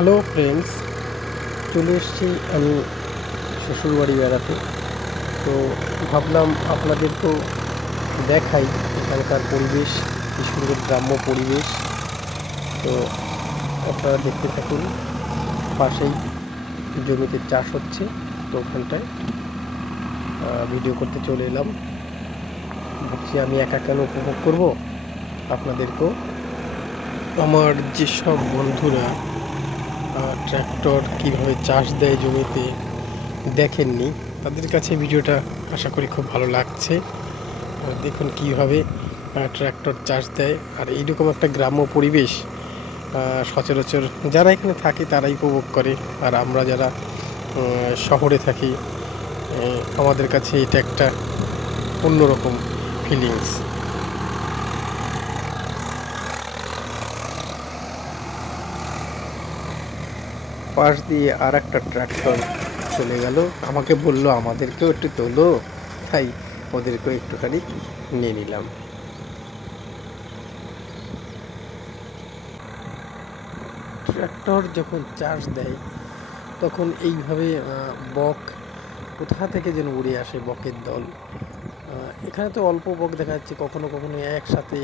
Hello friends, চলে এসেছি আমি শ্বশুরবাড়ি বেড়াতে। তো ভাবলাম আপনাদেরকেও দেখাই এখানকার পরিবেশ, কি সুন্দর গ্রাম্য পরিবেশ। তো আপনারা দেখতে থাকুন। পাশেই জমিতে চাষ হচ্ছে, তো ওখানটায় ভিডিও করতে চলে এলাম। ভাবছি আমি একা কেন উপভোগ করব, আপনাদেরকেও, আমার যেসব বন্ধুরা ট্র্যাক্টর কীভাবে চাষ দেয় জমিতে দেখেননি, তাদের কাছে ভিডিওটা আশা করি খুব ভালো লাগছে। দেখুন কীভাবে ট্র্যাক্টর চাষ দেয়। আর এইরকম একটা গ্রাম্য পরিবেশ সচরাচর যারা এখানে থাকে তারাই উপভোগ করে, আর আমরা যারা শহরে থাকি আমাদের কাছে এটা একটা অন্যরকম ফিলিংস। পাশ দিয়ে আর একটা ট্র্যাক্টর চলে গেল, আমাকে বললো আমাদেরকেও একটু তোলো, তাই ওদেরকেও একটুখানি নিয়ে নিলাম। ট্র্যাক্টর যখন চার্জ দেয় তখন এইভাবে বক কোথা থেকে যেন উড়ে আসে, বকের দল। এখানে তো অল্প বক দেখা যাচ্ছে, কখনো কখনো একসাথে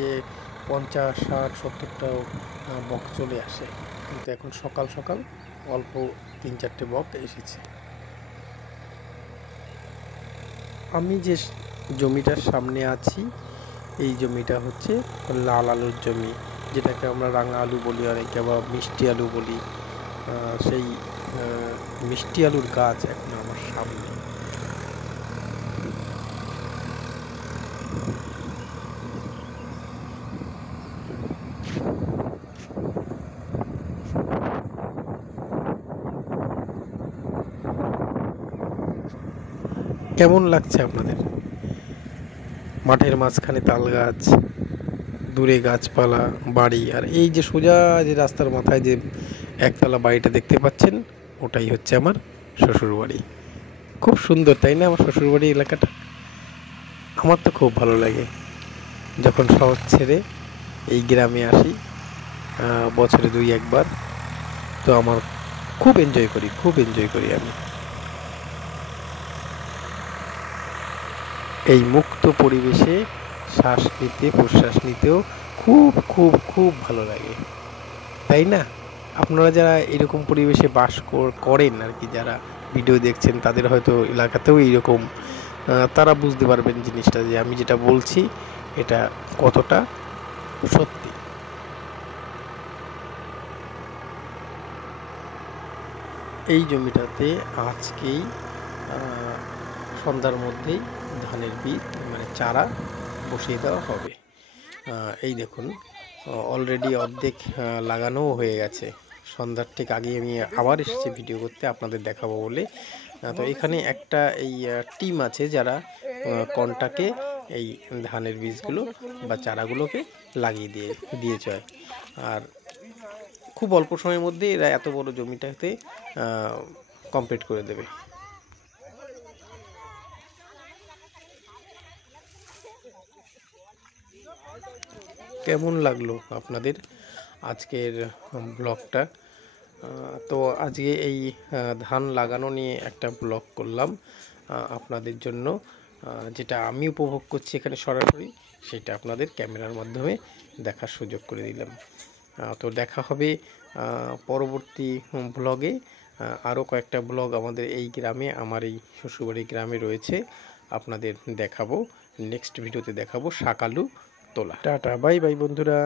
50, 60, 70টাও বক চলে আসে, কিন্তু এখন সকাল সকাল অল্প 3-4টে বক এসেছে। আমি যে জমিটার সামনে আছি, এই জমিটা হচ্ছে লাল আলুর জমি, যেটাকে আমরা রাঙা আলু বলি, অনেকে আবার মিষ্টি আলু বলি। সেই মিষ্টি আলুর গাছ এখন আমার সামনে। কেমন লাগছে আপনাদের? মাঠের মাঝখানে তাল গাছ, দূরে গাছপালা, বাড়ি, আর এই যে সোজা যে রাস্তার মাথায় যে একতলা বাড়িটা দেখতে পাচ্ছেন, ওটাই হচ্ছে আমার শ্বশুরবাড়ি। খুব সুন্দর, তাই না? আমার শ্বশুরবাড়ি এলাকাটা আমার তো খুব ভালো লাগে। যখন শহর ছেড়ে এই গ্রামে আসি বছরে 2-1 বার, তো আমার খুব এনজয় করি আমি এই মুক্ত পরিবেশে। শ্বাস নিতে প্রশ্বাস নিতেও খুব খুব খুব ভালো লাগে, তাই না? আপনারা যারা এরকম পরিবেশে বাস করেন আর কি, যারা ভিডিও দেখছেন, তাদের হয়তো এলাকাতেও এইরকম, তারা বুঝতে পারবেন জিনিসটা, যে আমি যেটা বলছি এটা কতটা সত্যি। এই জমিটাতে আজকেই সন্ধ্যার মধ্যেই ধানের বীজ মানে চারা বসিয়ে দেওয়া হবে। এই দেখুন, অলরেডি অর্ধেক লাগানোও হয়ে গেছে। সন্ধ্যার ঠিক আগে আমি আবার এসেছি ভিডিও করতে, আপনাদের দেখাবো বলে। তো এখানে একটা এই টিম আছে যারা কন্টাকে এই ধানের বীজগুলো বা চারাগুলোকে লাগিয়ে দিয়েছে। আর খুব অল্প সময়ের মধ্যে এরা এত বড় জমিটাতে কমপ্লিট করে দেবে। কেমন লাগলো আপনাদের আজকের ব্লগটা? তো আজকে এই ধান লাগানো নিয়ে একটা ব্লগ করলাম আপনাদের জন্য। যেটা আমি উপভোগ করছি এখানে সরাসরি, সেটা আপনাদের ক্যামেরার মাধ্যমে দেখার সুযোগ করে দিলাম। তো দেখা হবে পরবর্তী ব্লগে। আরও কয়েকটা ব্লগ আমাদের এই গ্রামে, আমার এই শ্বশুরবাড়ি গ্রামে রয়েছে, আপনাদের দেখাবো। নেক্সট ভিডিওতে দেখাবো শাক আলু তোলা। টাটা, বাই বাই বন্ধুরা।